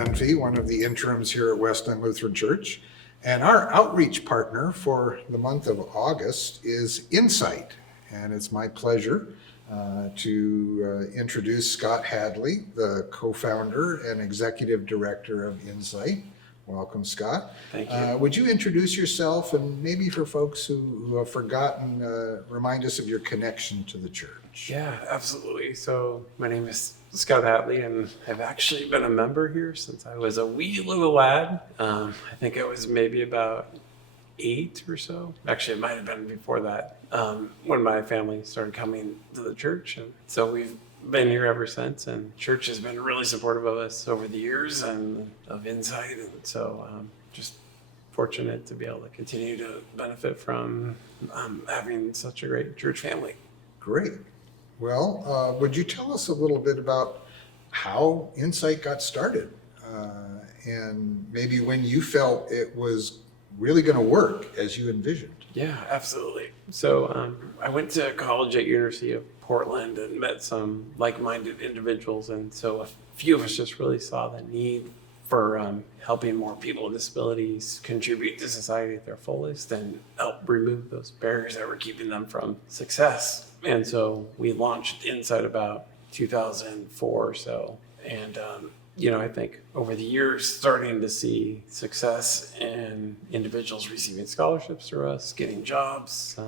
Menfee, one of the interims here at Westland Lutheran Church. And our outreach partner for the month of August is INCIGHT. And it's my pleasure to introduce Scott Hatley, the co-founder and executive director of INCIGHT. Welcome, Scott. Thank you. Would you introduce yourself, and maybe for folks who have forgotten, remind us of your connection to the church? Yeah, absolutely. So my name is Scott Hatley, and I've actually been a member here since I was a wee little lad. I think I was maybe about 8 or so. Actually, it might have been before that, when my family started coming to the church. And so we've been here ever since, and church has been really supportive of us over the years and of INCIGHT. And so just fortunate to be able to continue to benefit from having such a great church family. Great. Well, would you tell us a little bit about how INCIGHT got started, and maybe when you felt it was really going to work as you envisioned? Yeah, absolutely. So I went to college at University of Portland and met some like-minded individuals, and so a few of us just really saw the need for helping more people with disabilities contribute to society at their fullest and help remove those barriers that were keeping them from success. And so we launched INCIGHT about 2004 or so. And, I think over the years, starting to see success in individuals receiving scholarships through us, getting jobs,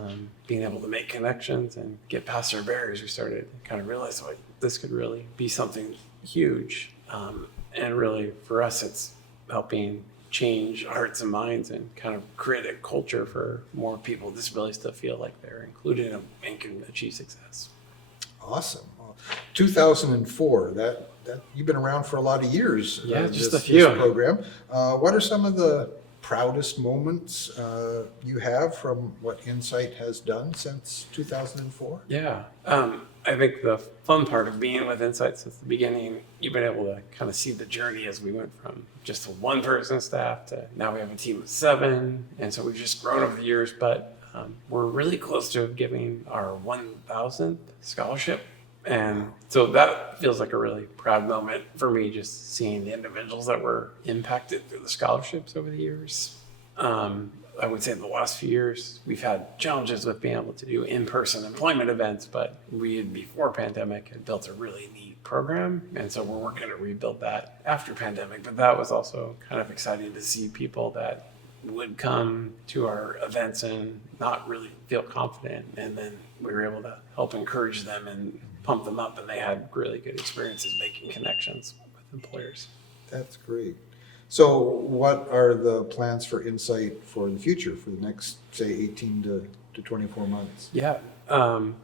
being able to make connections and get past our barriers, we started to kind of realize like this could really be something huge. And really for us, it's helping change hearts and minds and kind of create a culture for more people with disabilities to feel like they're included and can achieve success. Awesome. Well, 2004, that you've been around for a lot of years. Yeah, just a few. This program. What are some of the proudest moments you have from what INCIGHT has done since 2004? Yeah. I think the fun part of being with INCIGHT since the beginning, you've been able to kind of see the journey as we went from just a one-person staff to now we have a team of 7. And so we've just grown over the years, but we're really close to giving our 1,000th scholarship. And so that feels like a really proud moment for me, just seeing the individuals that were impacted through the scholarships over the years. I would say the last few years, we've had challenges with being able to do in-person employment events, but we had, before pandemic, had built a really neat program. And so we're working to rebuild that after pandemic. But that was also kind of exciting to see people that would come to our events and not really feel confident. And then we were able to help encourage them and pump them up, and they had really good experiences making connections with employers. That's great. So what are the plans for INCIGHT for the future, for the next, say, 18 to 24 months? Yeah.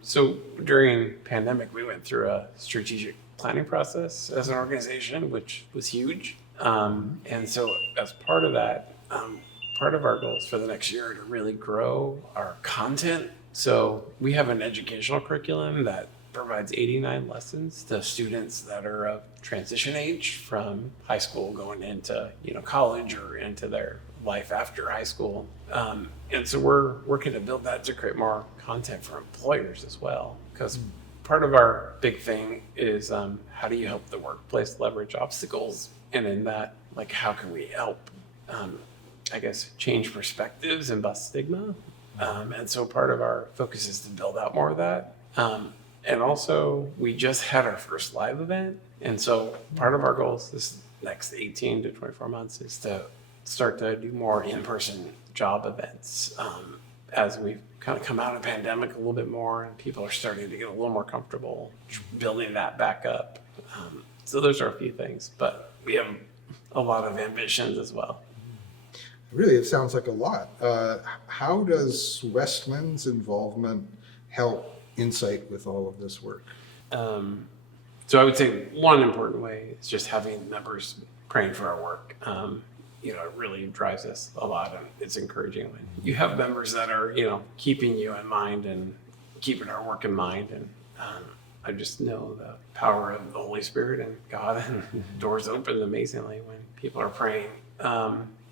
So during pandemic, we went through a strategic planning process as an organization, which was huge. And so as part of that, part of our goals for the next year are to really grow our content. So we have an educational curriculum that provides 89 lessons to students that are of transition age from high school going into college or into their life after high school. And so we're working to build that to create more content for employers as well. Because part of our big thing is how do you help the workplace leverage obstacles? And in that, like, how can we help, change perspectives and bust stigma? And so part of our focus is to build out more of that. And also, we just had our first live event. And so part of our goals this next 18 to 24 months is to start to do more in-person job events as we've kind of come out of the pandemic a little bit more and people are starting to get a little more comfortable building that back up. So those are a few things, but we have a lot of ambitions as well. Really, it sounds like a lot. How does Westland's involvement help INCIGHT with all of this work? So I would say one important way is just having members praying for our work. It really drives us a lot, and it's encouraging when you have members that are, keeping you in mind and keeping our work in mind. And I just know the power of the Holy Spirit and God, and doors open amazingly when people are praying.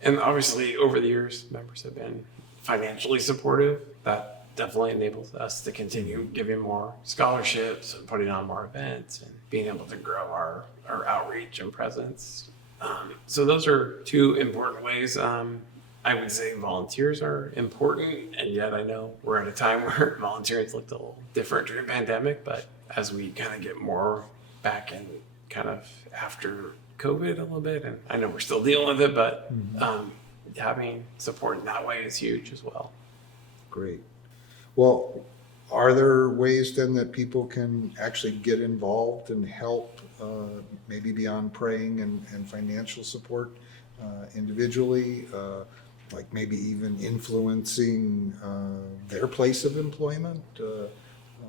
And obviously over the years, members have been financially supportive. That definitely enables us to continue giving more scholarships and putting on more events and being able to grow our outreach and presence. So those are two important ways. I would say volunteers are important, and yet I know we're at a time where volunteers looked a little different during the pandemic, but as we kind of get more back in kind of after COVID a little bit, and I know we're still dealing with it, but having support in that way is huge as well. Great. Well, are there ways then that people can actually get involved and help, maybe beyond praying and financial support individually, like maybe even influencing their place of employment?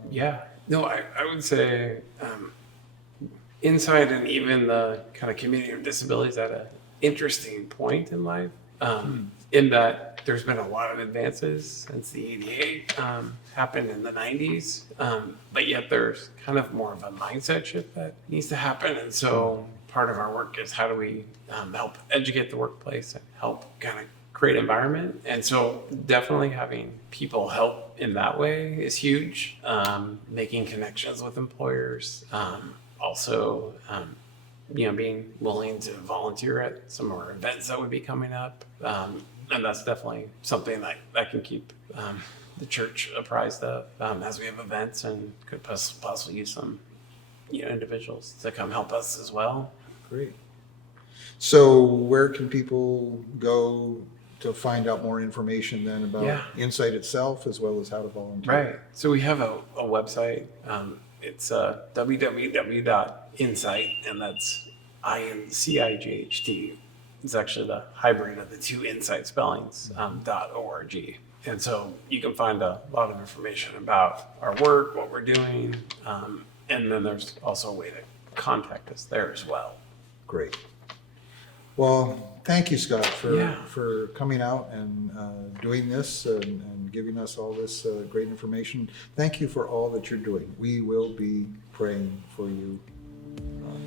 Yeah, no, I would say INCIGHT and even the kind of community of disabilities at an interesting point in life, in that there's been a lot of advances since the ADA happened in the 90s, but yet there's kind of more of a mindset shift that needs to happen. And so part of our work is how do we help educate the workplace and help kind of create environment. And so definitely having people help in that way is huge. Making connections with employers, also being willing to volunteer at some of our events that would be coming up. And that's definitely something that I can keep the church apprised of as we have events, and could possibly use some individuals to come help us as well. Great. So where can people go to find out more information then about INCIGHT itself, as well as how to volunteer? Right. So we have a website. It's www.insight, and that's INCIGHT. It's actually the hybrid of the two INCIGHT spellings, .org. And so you can find a lot of information about our work, what we're doing, and then there's also a way to contact us there as well. Great. Well, thank you, Scott, for coming out and doing this and giving us all this great information. Thank you for all that you're doing. We will be praying for you.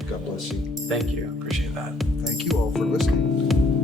God bless you. Thank you. Appreciate that. Thank you all for listening.